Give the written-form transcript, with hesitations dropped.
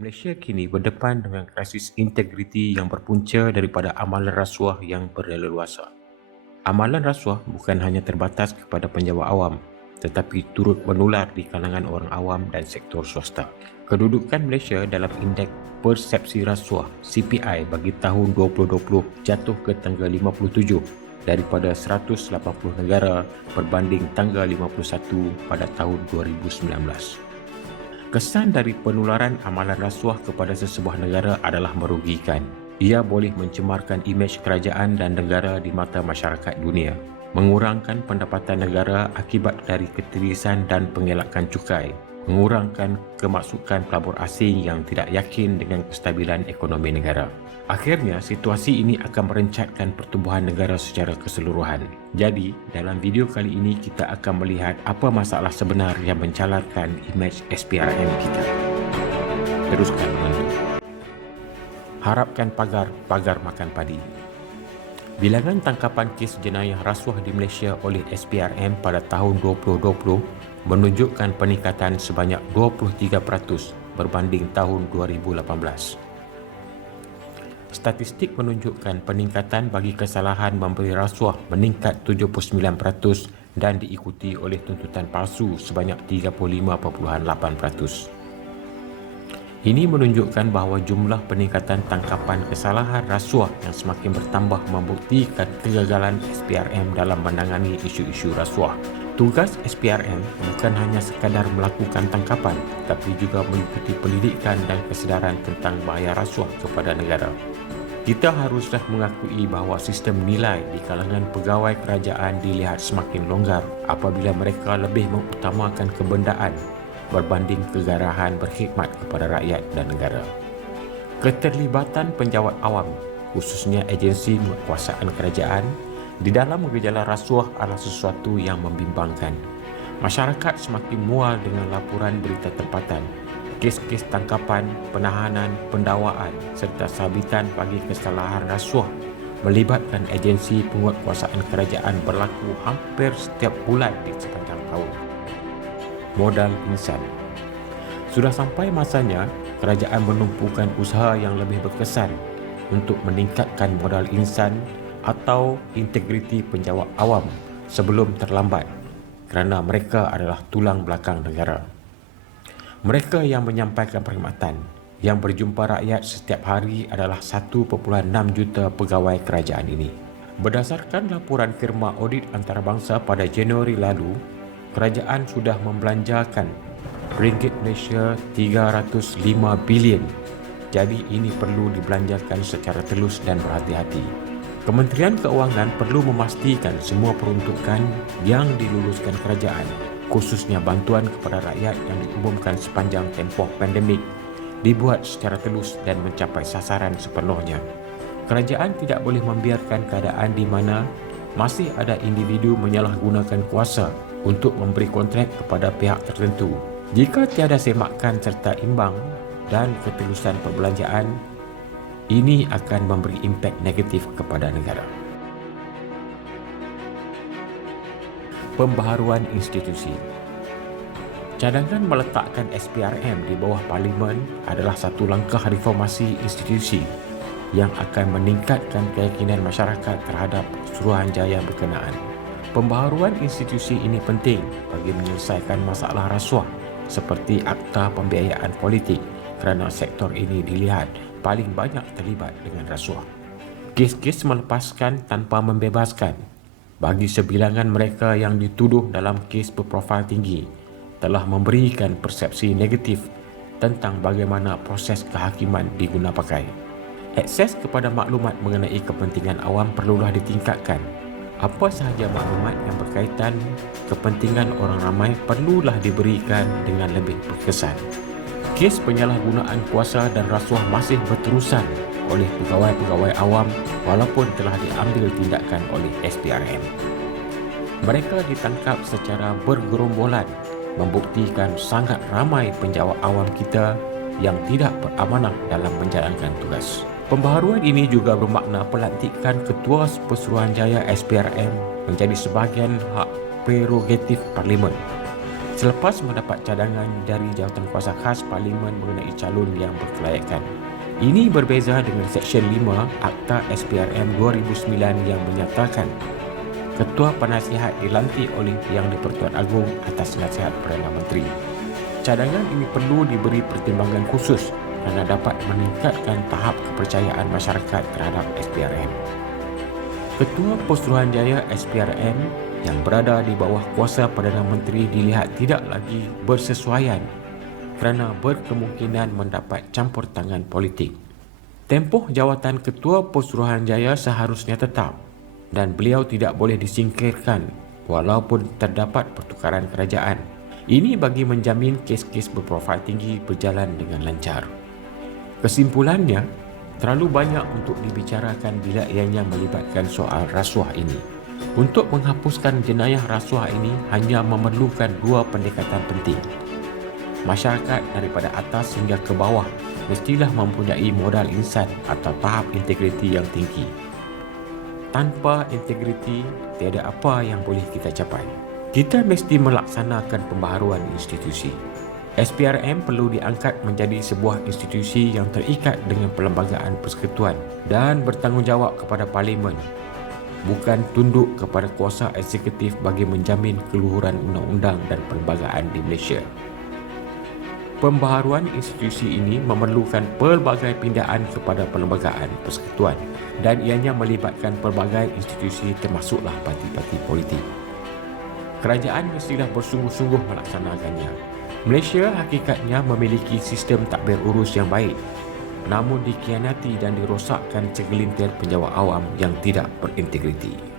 Malaysia kini berdepan dengan krisis integriti yang berpunca daripada amalan rasuah yang berleluasa. Amalan rasuah bukan hanya terbatas kepada penjawat awam, tetapi turut menular di kalangan orang awam dan sektor swasta. Kedudukan Malaysia dalam Indeks Persepsi Rasuah (CPI) bagi tahun 2020 jatuh ke tangga 57 daripada 180 negara berbanding tangga 51 pada tahun 2019. Kesan dari penularan amalan rasuah kepada sesebuah negara adalah merugikan. Ia boleh mencemarkan imej kerajaan dan negara di mata masyarakat dunia, mengurangkan pendapatan negara akibat dari ketirisan dan pengelakan cukai, mengurangkan kemasukan pelabur asing yang tidak yakin dengan kestabilan ekonomi negara. Akhirnya, situasi ini akan merencatkan pertumbuhan negara secara keseluruhan. Jadi, dalam video kali ini kita akan melihat apa masalah sebenar yang mencalarkan imej SPRM kita. Teruskan menonton. Harapkan pagar makan padi. Bilangan tangkapan kes jenayah rasuah di Malaysia oleh SPRM pada tahun 2020 menunjukkan peningkatan sebanyak 23% berbanding tahun 2018. Statistik menunjukkan peningkatan bagi kesalahan memberi rasuah meningkat 79% dan diikuti oleh tuntutan palsu sebanyak 35.8%. Ini menunjukkan bahawa jumlah peningkatan tangkapan kesalahan rasuah yang semakin bertambah membuktikan kegagalan SPRM dalam menangani isu-isu rasuah. Tugas SPRM bukan hanya sekadar melakukan tangkapan, tapi juga mengikuti pendidikan dan kesedaran tentang bahaya rasuah kepada negara. Kita haruslah mengakui bahawa sistem nilai di kalangan pegawai kerajaan dilihat semakin longgar apabila mereka lebih mengutamakan kebendaan berbanding kegarahan berkhidmat kepada rakyat dan negara. Keterlibatan penjawat awam, khususnya agensi kekuasaan kerajaan, di dalam gejala rasuah adalah sesuatu yang membimbangkan. Masyarakat semakin mual dengan laporan berita tempatan, kes-kes tangkapan, penahanan, pendakwaan serta sabitan bagi kesalahan rasuah melibatkan agensi penguatkuasaan kerajaan berlaku hampir setiap bulan di sepanjang tahun. Modal insan. Sudah sampai masanya kerajaan menumpukan usaha yang lebih berkesan untuk meningkatkan modal insan atau integriti penjawat awam sebelum terlambat, kerana mereka adalah tulang belakang negara. Mereka yang menyampaikan perkhidmatan yang berjumpa rakyat setiap hari adalah 1.6 juta pegawai kerajaan ini. Berdasarkan laporan firma audit antarabangsa pada Januari lalu, kerajaan sudah membelanjakan ringgit Malaysia 305 bilion. Jadi ini perlu dibelanjakan secara telus dan berhati-hati. Kementerian Keuangan perlu memastikan semua peruntukan yang diluluskan kerajaan, khususnya bantuan kepada rakyat yang diumumkan sepanjang tempoh pandemik, dibuat secara telus dan mencapai sasaran sepenuhnya. Kerajaan tidak boleh membiarkan keadaan di mana masih ada individu menyalahgunakan kuasa untuk memberi kontrak kepada pihak tertentu. Jika tiada semakan serta imbang dan ketelusan perbelanjaan, ini akan memberi impak negatif kepada negara. Pembaharuan institusi. Cadangan meletakkan SPRM di bawah Parlimen adalah satu langkah reformasi institusi yang akan meningkatkan keyakinan masyarakat terhadap Suruhanjaya berkenaan. Pembaharuan institusi ini penting bagi menyelesaikan masalah rasuah seperti Akta Pembiayaan Politik, kerana sektor ini dilihat paling banyak terlibat dengan rasuah. Kes-kes melepaskan tanpa membebaskan bagi sebilangan mereka yang dituduh dalam kes berprofil tinggi telah memberikan persepsi negatif tentang bagaimana proses kehakiman diguna pakai. Akses kepada maklumat mengenai kepentingan awam perlulah ditingkatkan. Apa sahaja maklumat yang berkaitan kepentingan orang ramai perlulah diberikan dengan lebih berkesan. Kes penyalahgunaan kuasa dan rasuah masih berterusan oleh pegawai-pegawai awam walaupun telah diambil tindakan oleh SPRM. Mereka ditangkap secara bergerombolan, membuktikan sangat ramai penjawat awam kita yang tidak beramanah dalam menjalankan tugas. Pembaharuan ini juga bermakna pelantikan Ketua Pesuruhanjaya SPRM menjadi sebahagian hak prerogatif Parlimen. selepas mendapat cadangan dari Jawatankuasa Khas Parlimen mengenai calon yang berkelayakan. Ini berbeza dengan Seksyen 5 Akta SPRM 2009 yang menyatakan Ketua Penasihat dilantik oleh Yang di-Pertuan Agong atas nasihat Perdana Menteri. Cadangan ini perlu diberi pertimbangan khusus kerana dapat meningkatkan tahap kepercayaan masyarakat terhadap SPRM. Ketua Posuruhanjaya SPRM yang berada di bawah kuasa Perdana Menteri dilihat tidak lagi bersesuaian kerana berkemungkinan mendapat campur tangan politik. Tempoh jawatan Ketua Posuruhanjaya seharusnya tetap dan beliau tidak boleh disingkirkan walaupun terdapat pertukaran kerajaan. Ini bagi menjamin kes-kes berprofil tinggi berjalan dengan lancar. Kesimpulannya, terlalu banyak untuk dibicarakan bila ianya melibatkan soal rasuah ini. Untuk menghapuskan jenayah rasuah ini hanya memerlukan dua pendekatan penting. Masyarakat daripada atas hingga ke bawah mestilah mempunyai modal insan atau tahap integriti yang tinggi. Tanpa integriti, tiada apa yang boleh kita capai. Kita mesti melaksanakan pembaharuan institusi. SPRM perlu diangkat menjadi sebuah institusi yang terikat dengan Perlembagaan Persekutuan dan bertanggungjawab kepada Parlimen, bukan tunduk kepada kuasa eksekutif bagi menjamin keluhuran undang-undang dan perlembagaan di Malaysia. Pembaharuan institusi ini memerlukan pelbagai pindaan kepada Perlembagaan Persekutuan dan ianya melibatkan pelbagai institusi termasuklah parti-parti politik. Kerajaan mestilah bersungguh-sungguh melaksanakannya. Malaysia hakikatnya memiliki sistem tadbir urus yang baik, namun dikhianati dan dirosakkan segelintir penjawat awam yang tidak berintegriti.